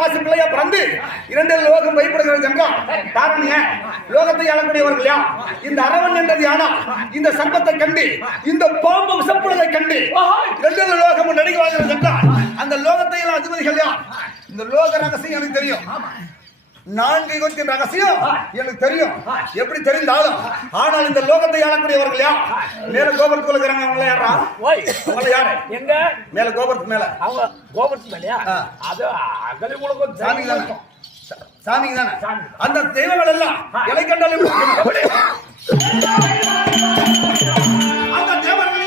வாசி பிள்ளையா பிறந்து இரண்டு லோகம் பயப்படுகிறது என்றால் காரணிய லோகத்தை ஆளக்கூடியவர்களா இந்த அரவன் என்றது யானா இந்த சர்ப்பத்தை கண்டு இந்த பாம்பு விசப்புலதை கண்டு இரண்டு லோகம் நடிகை வாழ்கிறது என்றால் அந்த லோகத்தை எல்லாம் அதிபதிகள் யார்? இந்த லோக ரகசியம் எனக்கு தெரியும். 4 யுகத்தின் ரகசியம் எனக்கு தெரியும். எப்படி தெரிந்தாலும் ஆனால் இந்த லோகத்தை ஆளக்கூடியவர்கள் யார்? மேல கோபுரத்துக்குள்ள இருக்கிறாங்க. அவங்கள யாரா? அவங்கள யாரு? எங்க மேல கோபுரத்து மேல? அவங்க கோபுரத்து மேலயா? அது அகல உலகம் சாமி தானே. சாமி தானே. அந்த தெய்வங்கள் எல்லாம் எலை கண்டாலே அந்த தேவர்கள்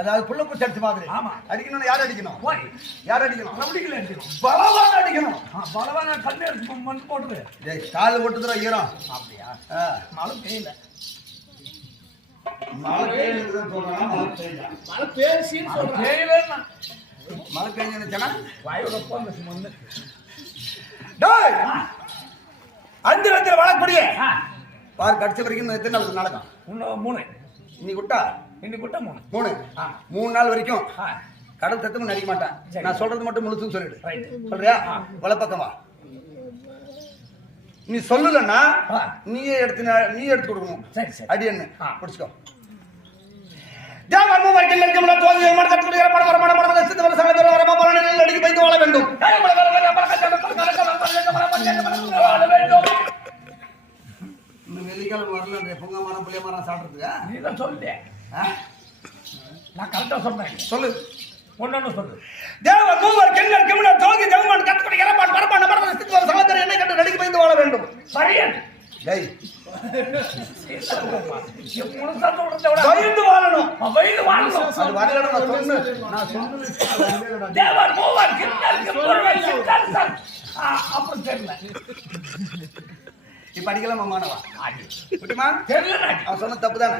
அதாவது புள்ள பூச்சி அடிச்ச மாதிரி அடிக்கணும். யார் அடிக்கணும்? யார் அடிக்கணும்? ரவுடிகளை அடிக்கணும். பலவான அடிக்கணும். பலவான கண்ணு எடுத்து மண் போட்டுது. கால் போட்டுதுரா ஈரம். அப்படியா? மழை பெய்யல. மழை பெய்யலன்னு சொல்றாங்க. மழை பெய்யல. மழை பெய்யல சொல்றாங்க. பெய்யலன்னா மழை பெய்யணும்னா வாயோட போங்க சும்மா. டேய் 5 லட்சம் வளக்கூடிய பார் கடிச்ச வரைக்கும் எத்தனை நாள் நடக்கும்? 3. இன்னைக்கு விட்டா 3 நாள் வரைக்கும் கடல் தத்துவம் நடிக்க மாட்டேன். நான் சொல்றது மட்டும் முழுசும் சொல்லிடு. சொல்றியா? வலப்பக்கமா நீ சொல்லலன்னா நீயே எடுத்து கொடுக்கணும். அடி என்ன பிடிச்சுக்கோ. அடிக்க வைத்து வாழ வேண்டும். வெள்ளிக்கிழமை வரல பொங்க மரம் புளிய மரம் சாப்பிட்றதுக்கா? நீ தான் சொல்லிட்டேன். நான் கரெக்டா சொன்னேன். சொல்லு. ஒன்னு சொல்லு. தேவ மூவர் கெல்லர் கெமலர் தோகி ஜெகமான் கத்துக்கடி எரபான் பரபான் நபரத ஸ்திதி வர சகோதரர் என்னை கண்டு நடிக்க வைத்து வாழ வேண்டும். சரியன். டேய் பயந்து வாழணும். அது வரலடா நான் சொன்னது. தேவ மூவர் கெல்லர் கெமலர் சித்தர் அப்புறம் தெரியல. இப்ப அடிக்கலாம் மாணவா. குட்டிமா தெரியல. அவன் சொன்ன தப்பு தானே.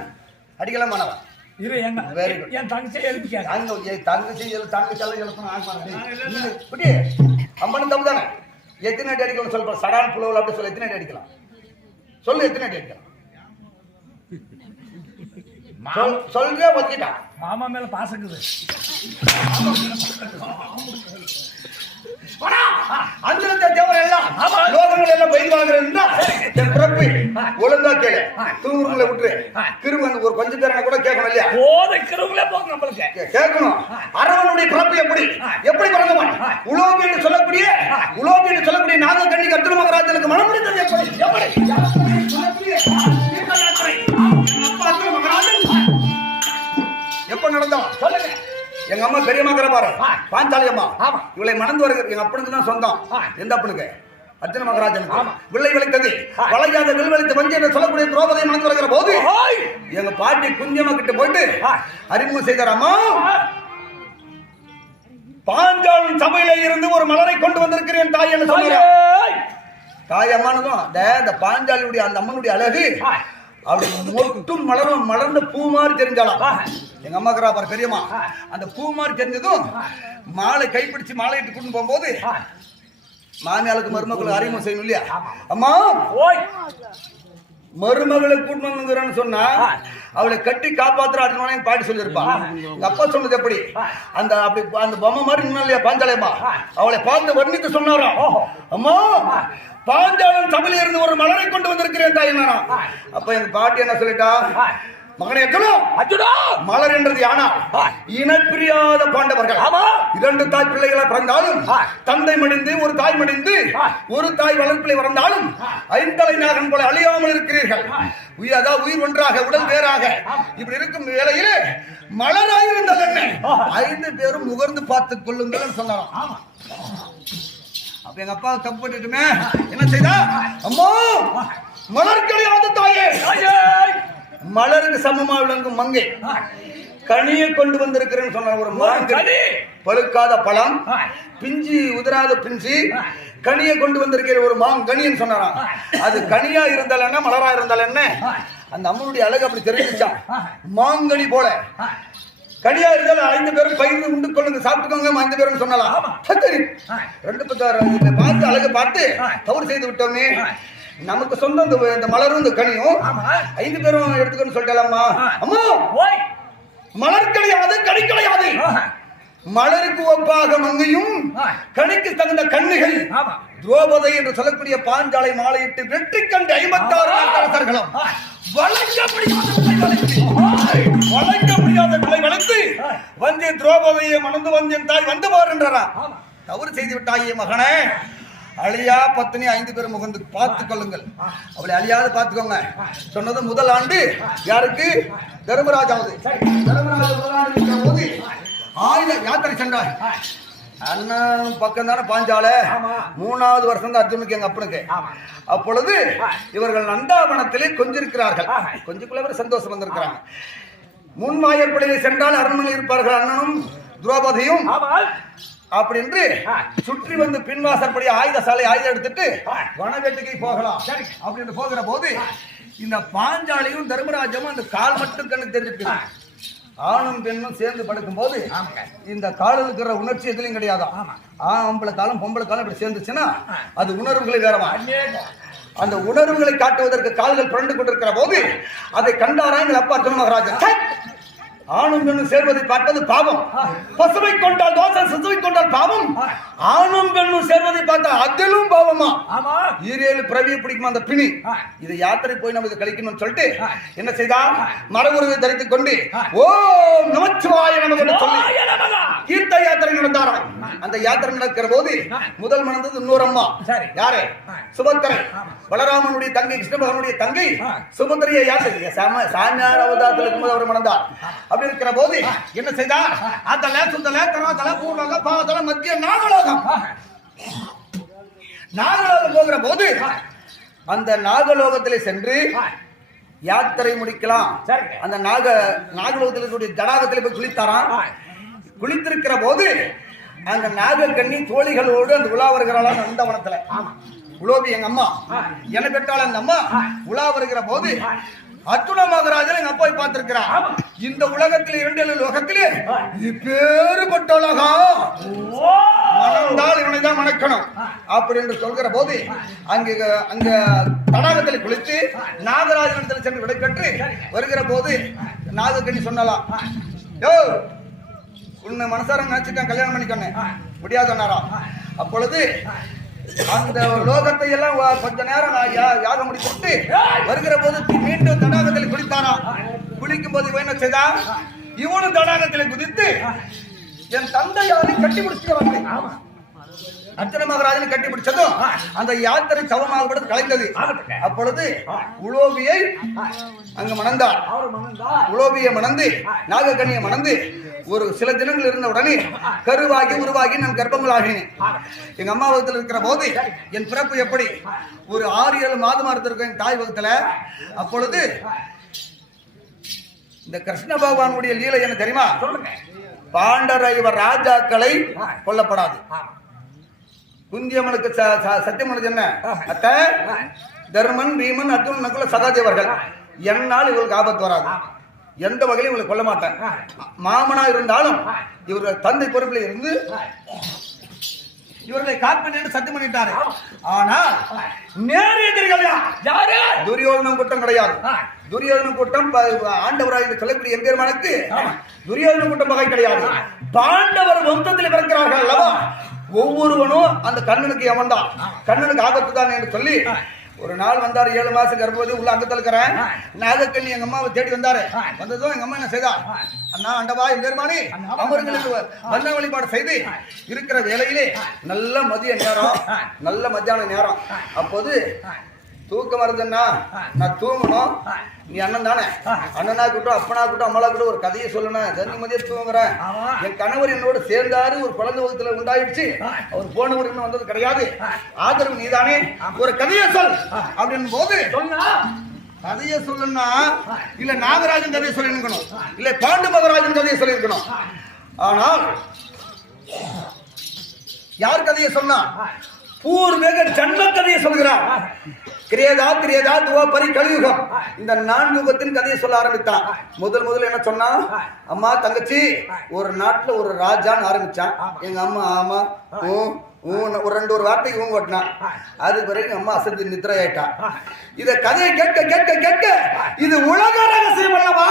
அடிக்கலாம் மாணவா. இரு எங்க வெரி குட். என் தங்கச்சி எழுப்பிக்க. அங்க தங்கச்சி எல்லாம் எழுப்பணும். ஆகணும். குட்டி அம்மன் தப்பு தானே. எத்தனை அடி அடிக்கலாம் சொல்ற? சடான் புலவல் அப்படி சொல்ல. எத்தனை அடி அடிக்கலாம் சொல்லு. எத்தனை அடி அடிக்கலாம் சொல்றே ஒத்திட்டா. மாமா மேல பாசக்குது. அந்த தேவர் எல்லாம் லோகங்கள் எல்லாம் பயந்து வாழ்கிறது. பிறப்பு ஒழுங்கா கேளு. தூங்குறவங்களை விட்டுரு. கிருமன் ஒரு கொஞ்சம் பேரான கூட கேட்கணும் இல்லையா? கிருமங்களே போங்க நம்மளுக்கு கேட்கணும். அரவனுடைய பிறப்பு எப்படி பிறந்தவன்? உலோபி என்று சொல்லக்கூடிய நாக கண்ணி கத்திர மகராஜனுக்கு மனம் முடிந்தது எப்ப நடந்தோம் சொல்லுங்க. எங்க அம்மா பெரியம்மாங்கிற பாரு பாஞ்சாலி அம்மா. இவளை மணந்து வருகிறது. எங்க அப்பனுக்கு தான் சொந்தம். எந்த அப்பனுக்கு? அர்ஜுன மகராஜனுக்கு. வில்லை விளைத்தது வளையாத வில் வளைத்த வஞ்சி என்று சொல்லக்கூடிய திரௌபதியை மணந்து வருகிற போது எங்க பாட்டி குந்தியம்மா கிட்ட போயிட்டு அறிமுகம் செய்தாராமா. பாஞ்சாலன் சபையில இருந்து ஒரு மலரை கொண்டு வந்திருக்கிறேன் தாய் என்று சொன்னார். தாய் அம்மானதும் இந்த பாஞ்சாலியுடைய அந்த அம்மனுடைய அழகு அப்படி மொட்டும் மலர்ந்த பூ மாதிரி தெரிஞ்சாலாம். எங்க அம்மாக்கிறா பாரு பெரியம்மா. அந்த பூ மாதிரி தெரிஞ்சதும் மாலை கைப்பிடிச்சு மாலையிட்டு கொண்டு போகும்போது மாமியாளுக்கு மருமகளுக்கு அறிமுகம் செய்யணும் இல்லையா? அம்மா மருமகளை கூட்டணுங்கிறான்னு சொன்னா அவளை கட்டி காப்பாத்துறாரு பாட்டி சொல்லியிருப்பான். எங்க அப்பா சொன்னது எப்படி? அந்த அப்படி அந்த பொம்மை மாதிரி இல்லையா பாஞ்சாலியம்மா, அவளை பார்த்து வர்ணித்து சொன்னாராம். அம்மா பாஞ்சாலன் சபையில இருந்து ஒரு மலரை கொண்டு வந்திருக்கிறேன் தாயினாரா. அப்ப எங்க பாட்டி என்ன சொல்லிட்டா? மகனே அர்ஜுனா, மலர் என்றது யானா இனப்பிரியாத பாண்டவர்கள். இரண்டு தாய் பிள்ளைகளை பிறந்தாலும் தந்தை மடிந்து ஒரு தாய் மடிந்து ஒரு தாய் வளர்ப்பிலை வளர்ந்தாலும் ஐந்தலை நாகன் போல அழியாமல் இருக்கிறீர்கள். அதாவது உயிர் ஒன்றாக உடல் வேறாக இப்படி இருக்கும் வேளையிலே மலராயிருந்தது என்ன 5 பேரும் முகர்ந்து பார்த்துக் கொள்ளுங்கள் சொன்னாராம். அப்ப எங்க அப்பா தப்பு பண்ணிட்டுமே என்ன செய்தா, அம்மா மலர் கிடையாது தாயே, மலருக்கு சமமா விளங்கும் மங்கை கனியை கொண்டு வந்திருக்கிறேன்னு சொன்ன ஒரு மாங்கனி, பழுக்காத பழம், பிஞ்சி உதிராத பிஞ்சி கனியை கொண்டு வந்திருக்கிற ஒரு மாங்கனின்னு சொன்னாராம். அது கனியா இருந்தால் என்ன மலரா இருந்தால் என்ன, அந்த அம்மனுடைய அழகு அப்படி தெரிஞ்சுச்சான். மாங்கனி போல கனியா இருந்தாலும் 5 பேரும் பயிர்ந்து உண்டு கொள்ளுங்க, சாப்பிட்டுக்கோங்க 5 பேரும் சொன்னலாம். 2 பார்த்து அழகு பார்த்து தவறு செய்து விட்டோமே, நமக்கு சொந்தம் இந்த மலரும் இந்த கனியும் 5 பேரும் எடுத்துக்கணும்னு சொல்லிட்டலாமா. அம்மா மலர் கிடையாது கனி கிடையாது, மலருக்கு ஒப்பாக மங்கையும் கனிக்கு தகுந்த கண்ணிகள் துரோபதை என்று சொல்லக்கூடிய பாஞ்சாலை மாலையிட்டு வெற்றி கண்டு 56 அரசர்களும் வளைக்க முடியாத விலை வளர்த்து வந்திய துரோபதையை மணந்து வந்தியன் தாய் வந்து பாருன்றாரா. தவறு செய்து விட்டாயே மகனே, அழியா பத்தினி 5 பேரும் முகந்து பார்த்துக் கொள்ளுங்கள், அவளை அழியாது பார்த்துக்கோங்க சொன்னது. முதல் ஆண்டு யாருக்கு, தர்மராஜாவது. தர்மராஜா முதல் ஆண்டு போது ஆயுத யாத்திரை சென்றார். அண்ணன் பக்கம் தானே பாஞ்சால, 3வது வருஷம் தான் அர்ஜுனுக்கு எங்க அப்பனுக்கு. அப்பொழுது இவர்கள் நந்தாவனத்திலே கொஞ்சிருக்கிறார்கள். கொஞ்சக்குள்ள சந்தோஷம் வந்திருக்கிறாங்க. முன்மாயற்படியை சென்றால் அரண்மனையில் இருப்பார்கள் அண்ணனும் துரோபதியும். அப்படி என்று சுற்றி வந்து பின்வாசற்படி ஆயுத சாலை ஆயுதம் எடுத்துட்டு வனவேட்டுக்கு போகலாம் அப்படின்னு போகிற போது இந்த பாஞ்சாலியும் தர்மராஜமும் அந்த கால் மட்டும் கண்ணுக்கு தெரிஞ்சிருக்கு. ஆணும் பெண்ணும் சேர்ந்து படுக்கும் போது இந்த காலில் இருக்கிற உணர்ச்சி எதுலையும் கிடையாது. ஆம்பளை காலம் பொம்பளை காலம் இப்படி சேர்ந்துச்சுன்னா அது உணர்வுகளை வேறவா. அந்த உணர்வுகளை காட்டுவதற்கு கால்கள் புரண்டு கொண்டிருக்கிற போது அதை கண்டாரா எங்கள் அப்பா அர்ஜுன மகாராஜன். ஆணும் பெண்ணும் சேர்வதை பார்ப்பது பாவம், பசுவை கொண்டால் தோசை சிசுவை கொண்டால் பாவம், ஆணும் பெண்ணும் சேர்வதை பார்த்தா அதிலும் பாவமா. 7 பிறவியை பிடிக்குமா அந்த பிணி. இதை யாத்திரை போய் நம்ம கழிக்கணும்னு சொல்லிட்டு என்ன செய்தா, மரபுருவை தரித்துக் கொண்டு ஓம் நமச்சிவாய நமக சொல்லி கீர்த்த யாத்திரை நடந்தாராம். அந்த யாத்திரை நடக்கிற போது முதல் மணந்தது இன்னொரு அம்மா. யாரு, சுபத்திரை. பலராமனுடைய தங்கை, கிருஷ்ணபகவனுடைய தங்கை சுபத்திரையை யாத்திரை சாமியார் அவதாரத்தில் இருக்கும்போது அவர் மணந்தார். அப்படி இருக்கிற போது என்ன செய்தா, அதல சுத்தல தராதல பூர்வக பாதல மத்திய நாகலோகம். நாகலோகம் போகிற போது அந்த நாகலோகத்திலே சென்று யாத்திரை முடிக்கலாம். அந்த நாகலோகத்தில் தடாகத்தில் போய் குளித்தாராம். குளித்திருக்கிற போது அந்த நாகக்கண்ணி தோழிகளோடு அந்த உலா வருகிறாளாம் நந்தவனத்துல. உலோபி எங்க அம்மா, என பெற்றாள் அந்த அம்மா. உலா வருகிற போது அர்ஜுன மகாராஜன் எங்க அப்பா பார்த்திருக்கிறார். இந்த உலகத்திலே 2 லோகத்திலே இது பேறுபட்ட உலகம், மணந்தால் இவனை தான் மணக்கணும் அப்படி என்று சொல்கிற போது அங்க தடாகத்தில் குளித்து நாகராஜனிடத்தில் சென்று விடைபெற்று வருகிற போது நாகக்கண்ணி சொன்னலாம், யோ உன்னை மனசார நினைச்சுட்டான் கல்யாணம் பண்ணிக்கொன்னேன் முடியாது சொன்னாரா. அப்பொழுது அந்த லோகத்தை எல்லாம் கொஞ்ச நேரம் யாகம் முடித்து வருகிற போது மீண்டும் தடாகத்தில் குளித்தாராம். குளிக்கும் போது இவன் என்ன செய்தா, இவனும் தடாகத்தில் குதித்து என் தந்தையாரை கட்டி முடிச்சுட்டு அர்ஜுன மகாராஜனை கட்டி பிடிச்சதும் அந்த யாத்திரை சவமாக கலைந்தது. அப்பொழுது உலோபியை அங்க மணந்தார். உலோபியை மணந்து நாகக்கண்ணியை மணந்து ஒரு சில தினங்கள் இருந்த உடனே கருவாகி உருவாகி நான் கர்ப்பங்களாகினேன். எங்க அம்மா வகுத்தில் இருக்கிற போது என் பிறப்பு எப்படி ஒரு 6-7 மாதமா இருந்திருக்கேன் என் தாய் வகுத்துல. அப்பொழுது இந்த கிருஷ்ண பகவானுடைய லீலை என்ன தெரியுமா, பாண்டரைவர் ராஜாக்களை கொல்லப்படாது. குந்தியம்மனுக்கு சத்தியமனது என்ன, அத்த தர்மன் பீமன் அர்ஜுனன் நகுல சகாதேவர்கள் என்னால் இவங்களுக்கு ஆபத்து வராது, எந்த வகையிலும் இவங்களை கொல்ல மாட்டேன். மாமனா இருந்தாலும் இவர்கள் தந்தை பொறுப்பில் இருந்து இவர்களை காப்பேன் சத்தியம் பண்ணிட்டாரு. ஆனால் நேர் எதிரிகள் யாரு, துரியோதனம் கூட்டம் கிடையாது. துரியோதன கூட்டம் ஆண்டவராக என்று சொல்லக்கூடிய எம்பெருமானுக்கு துரியோதன கூட்டம் வகை கிடையாது. பாண்டவர் வம்சத்தில் பிறக்கிறார்கள் அல்லவா, ஒவ்வொருவனும் அந்த கண்ணனுக்கு எவன் தான், கண்ணனுக்கு ஆபத்து தான் என்று சொல்லி ஒரு நாள் வந்தாரு 7 மாசம் கர்ப்பவதி உள்ள அங்கத்துல இருக்கிறேன் நாகக்கண்ணி எங்க அம்மாவை தேடி வந்தாரு வந்ததும் எங்க அம்மா என்ன செய்தா அண்ணா அண்டவா எம்பெருமானி அமர்களுக்கு வண்ண வழிபாடு செய்து இருக்கிற வேலையிலே நல்ல மதிய நேரம் நல்ல மத்தியான நேரம் அப்போது தூக்கம் வருதுன்னா நான் தூங்கணும் நீ அண்ணன் தானே அண்ணனா கூட்டம் அப்பனா கூட்டம் அம்மளா கூட்டம் ஒரு கதையை சொல்லணும் நிம்மதியா தூங்குறேன் என் கணவர் என்னோட சேர்ந்தாரு ஒரு குழந்தை வகுத்துல உண்டாயிடுச்சு அவர் போனவர் இன்னும் வந்தது கிடையாது ஆதரவு நீதானே ஒரு கதையை சொல் அப்படின்னு போது கதையை சொல்லணும்னா இல்ல நாகராஜன் கதையை சொல்லிருக்கணும் இல்ல பாண்டு மகராஜன் கதையை சொல்லியிருக்கணும் ஆனால் யார் கதையை சொன்னா பூர்வீக ஜன்ம கதையை சொல்கிறார் கிரியேதா திரியேதா துவாபரி கலியுகம் இந்த 4 யுகத்தின் கதையை சொல்ல ஆரம்பித்தான் முதல்ல என்ன சொன்னா அம்மா தங்கச்சி ஒரு நாட்டுல ஒரு ராஜான்னு ஆரம்பிச்சான் எங்க அம்மா ஆமா ஒரு 2 வார்த்தைக்கு ஊங்க ஓட்டினான் அது பிறகு அம்மா அசந்து நித்திரை ஆயிட்டான் இத கதையை கேட்க இது உலக ரகசியம் அல்லவா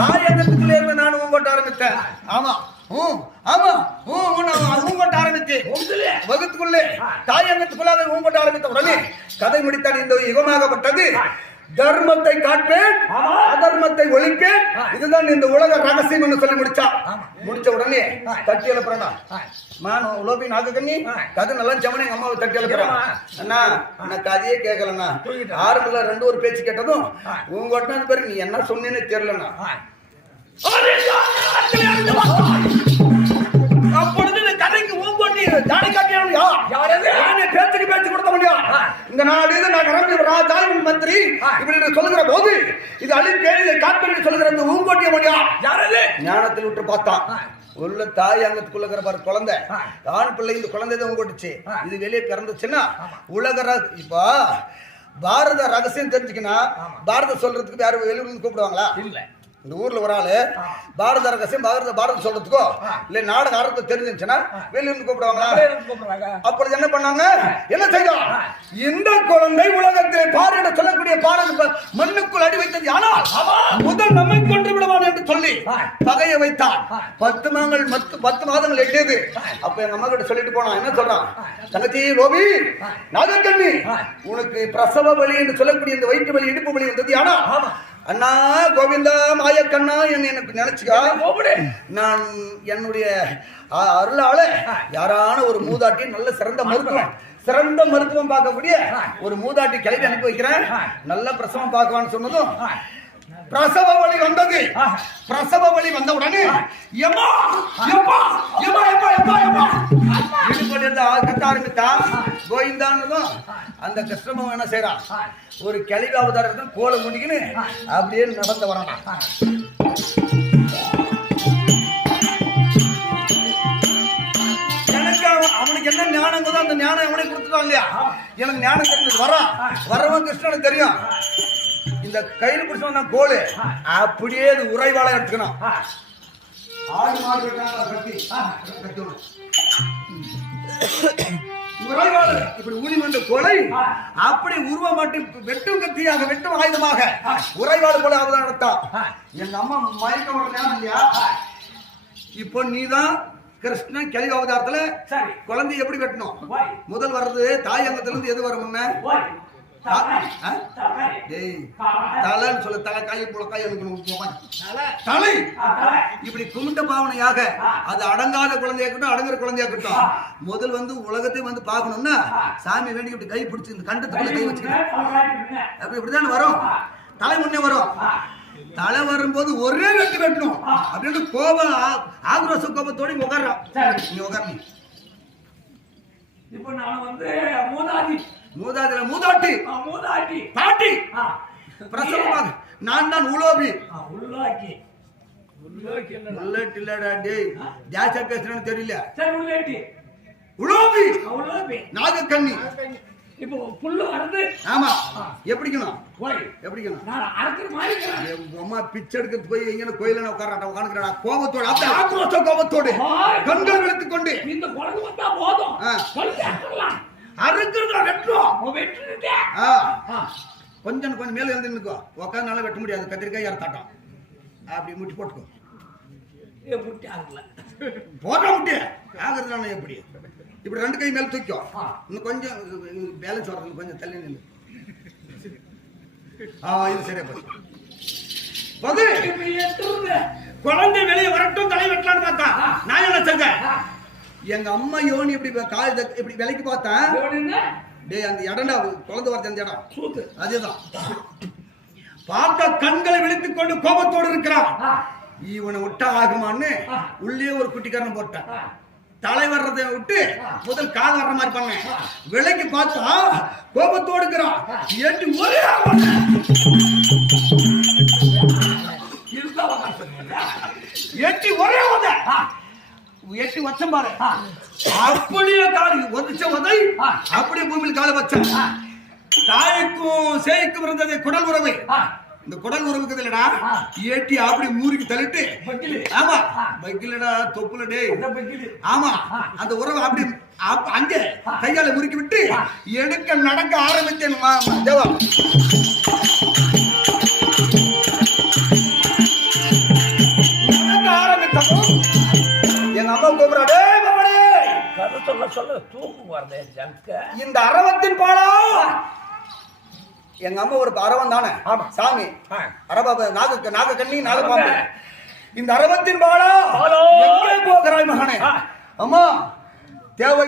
தாயகத்துக்குள்ளே இருந்து நான் ஊங்க ஓட்ட ஆரம்பித்தேன் ஆமா வகுத்துக்குள்ளே தாயங்கத்துக்குள்ளாக ஊங்கொட்ட ஆரம்பித்த உடனே கதை முடித்தான் இந்த யுகமாகப்பட்டது தர்மத்தை காட்பேன் அதர்மத்தை ஒழிப்பேன் இதுதான் இந்த உலக ரகசியம் என்று சொல்லி முடிச்ச உடனே தட்டி எழுப்புறா லோபி நாகக்கண்ணி கதை நல்லா ஜமனை எங்க அம்மாவை தட்டி எழுப்புறான் அண்ணா நான் கதையே கேட்கலண்ணா ஆரம்பத்துல 2 ஒரு பேச்சு கேட்டதும் ஊங்கொட்டினது பிறகு நீ என்ன சொன்னேன்னு தெரியலண்ணா அப்பொழுது கதைக்கு ஊங்கொட்டி தாடி காட்டியா பேச்சுக்கு பேச்சு கொடுத்த முடியும் இந்த நாடு நான் கிளம்பி ராஜாவின் மந்திரி இப்படி சொல்லுகிற போது இது அழிப்பேன் காப்பேன் சொல்லுகிற இந்த ஊங்கொட்டிய முடியா யாரது ஞானத்தில் விட்டு பார்த்தான் உள்ள தாய் அங்கத்துக்குள்ள இருக்கிற குழந்தை ஆண் பிள்ளை இந்த குழந்தை தான் ஊங்கொட்டுச்சு இது வெளியே பிறந்துச்சுன்னா உலக இப்ப பாரத ரகசியம் தெரிஞ்சுக்கணும் பாரத சொல்றதுக்கு வேற வெளியூர்ல கூப்பிடுவாங்களா இல்ல இந்த ஊர்ல ஒரு ஆளு பாரத ரகசியம் பாரத சொல்றதுக்கோ இல்ல நாடக அரசு தெரிஞ்சுச்சுன்னா வெளியிருந்து கூப்பிடுவாங்களா அப்படி என்ன பண்ணாங்க என்ன செய்யலாம் இந்த குழந்தை உலகத்தை பாரிட சொல்லக்கூடிய பாரத மண்ணுக்குள் அடி வைத்தது ஆனால் முதல் நம்மை கொண்டு விடுவான் என்று சொல்லி பகையை வைத்தான் 10 மாதங்கள் எட்டியது அப்ப எங்க அம்மா கிட்ட சொல்லிட்டு போனா என்ன சொல்றான் தங்கச்சி லோபி நாகக்கண்ணி உனக்கு பிரசவ வலி என்று சொல்லக்கூடிய இந்த வயிற்று வலி இடுப்பு வலி இருந்தது ஆனா அண்ணா கோவிந்தா மாயக்கண்ணா எனக்கு நினைச்சுக்கா நான் என்னுடைய அருளால யாரான ஒரு மூதாட்டி நல்ல சிறந்த மருத்துவம் பார்க்கக்கூடிய ஒரு மூதாட்டி கிளம்பி அனுப்பி வைக்கிறேன் நல்ல பிரசவம் பார்க்கவான்னு சொன்னதும் பிரசவ வலி வந்தது பிரசவ வலி வந்த உடனே கத்த ஆரம்பித்தா கோவிந்தான்னு அந்த கஷ்டமும் என்ன செய்யறான் ஒரு கிளவி அவதாரத்தில் கோலை முடிக்கணும் அப்படியே நடந்து வரான் எனக்கு அவனுக்கு என்ன ஞானங்க தான் அந்த ஞானம் அவனுக்கு கொடுத்துட்டான் இல்லையா எனக்கு ஞானம் தெரிஞ்சது வரவன் கிருஷ்ணனுக்கு தெரியும் இந்த கையில் பிடிச்சவன கோலு அப்படியே அது உறைவாள எடுத்துக்கணும் இப்படி ஊதிமன்ற கொலை அப்படி உருவ மட்டும் வெட்டும் கத்தியாக வெட்டும் ஆயுதமாக உறைவாடு போல அவதான் நடத்தான் எங்க அம்மா மயக்க ஞானம் இல்லையா இப்போ நீதான் கிருஷ்ணன் கலிக அவதாரத்துல குழந்தை எப்படி வெட்டணும் முதல் வர்றது தாயங்கத்துல இருந்து எது வரும் முன்ன தலைன்னு சொல்ல தலை காய் போல காய் தலை இப்படி கும்பிட்ட பாவனையாக அது அடங்காத குழந்தையாக்கட்டும் அடங்குற குழந்தையாக்கட்டும் முதல் வந்து உலகத்தை வந்து பார்க்கணும்னா சாமி வேண்டி இப்படி கை பிடிச்சி இந்த கண்டத்துக்குள்ள கை வச்சுக்கணும் அப்படி இப்படிதான் வரும் தலை முன்னே வரும் தலை வரும்போது ஒரே வெட்டு வெட்டணும் அப்படின்னு கோபம் ஆக்ரோஷ கோபத்தோட இங்க உட்கார்றான் நீ உட்காரணி இப்போ நான் வந்து மூதாட்டி பாட்டி பிரசவமாக நான் தான் உலோபி இல்லடா டேய் ஜாஸ்தியா பேசுறேன்னு தெரியல உலோபி நாகக்கண்ணி இப்போ புல்லு அறுந்து ஆமா எப்படிக்கணும் நான் அறுக்கிற மாதிரி அம்மா பிச்சை எடுக்கிறது போய் எங்க கோயில உட்கார்றா கோபத்தோட அப்படி ஆக்ரோஷ கோபத்தோடு கண்கள் விழுத்துக் கொண்டு இந்த குழந்தை வந்தா போதும் அறுக்கிறத வெட்டுறோம் கொஞ்சம் மேல எழுந்து நிற்கோ உட்காந்து வெட்ட முடியாது கத்திரிக்காய் இறத்தாட்டம் அப்படி முட்டி போட்டுக்கோ முட்டி ஆகல போட்ட முட்டி ஆகுறதுனால எப்படி இப்படி 2 கை மேல தூக்கோ. ஆ. இன்னும் கொஞ்சம் பேலன்ஸ் வரது கொஞ்சம் தள்ளி நில்லு. இது சரியா போச்சு. பது இப்ப எட்டுருங்க. குழந்தை வெளியே வரட்டும் தலை வெட்டலான்னு பார்த்தா நான் என்ன செஞ்சேன்? ஆ. எங்க அம்மா யோனி இப்படி இப்படி விலைக்கு பார்த்தேன். எவனுங்க? டேய் அந்த இடம்டா குழந்தை வரது அந்த இடம் சூத்து. அதேதான். பார்த்த கண்களை விழித்துக் கொண்டு கோபத்தோடு இருக்கிறான். ஆ. இவனை விட்டா ஆகுமான்னு ஆ. உள்ளே ஒரு குட்டிக்காரன் போட்டேன். ஆ. தலை வர்றதை விட்டு முதல் கால் வர்ற மாதிரி பண்ணேன். ஆ. விலைக்கு பார்த்தா கோபத்தோடு இருக்கிறான். ஏட்டு ஒரே இருக்கா வாங்க சொன்னீங்க. எட்டி ஒரே உத ஆ. எட்டி வச்சம் பாரு. ஆ. அப்படியே கால் ஒதிச்ச உதை ஆ. அப்படியே பூமியில் காலை வச்சேன். ஆ. தாய்க்கும் சேய்க்கும் இருந்தது குடல் உறவு. ஆ. இந்த குடல் உறவுக்கு இல்லடா ஆ. ஏட்டி அப்படி மூறிக்கு தள்ளிட்டு பக்கிலி. ஆமா ஆ. பக்கிலடா தொப்புல டேய் இந்த பக்கிலி. ஆமா அந்த உறவு அப்படி அங்கே கையால முறுக்கி விட்டு எடுக்க நடக்க ஆரம்பித்தேன். தேவா நடக்க ஆரம்பித்ததும் எங்க அம்மா கூப்பிடாடே கதை சொல்ல சொல்ல தூக்கம் வருதே ஜங்க. இந்த அரவத்தின் பாலா. எங்க அம்மா ஒரு அரவம் தானே ஆமா. சாமி ஆ. அரபாப நாக கண்ணி நாகப்பாம்பு. இந்த அரவத்தின் பாலா பாலா. எங்கே போகிறாய் மகனே? ஆ. அம்மா தேவை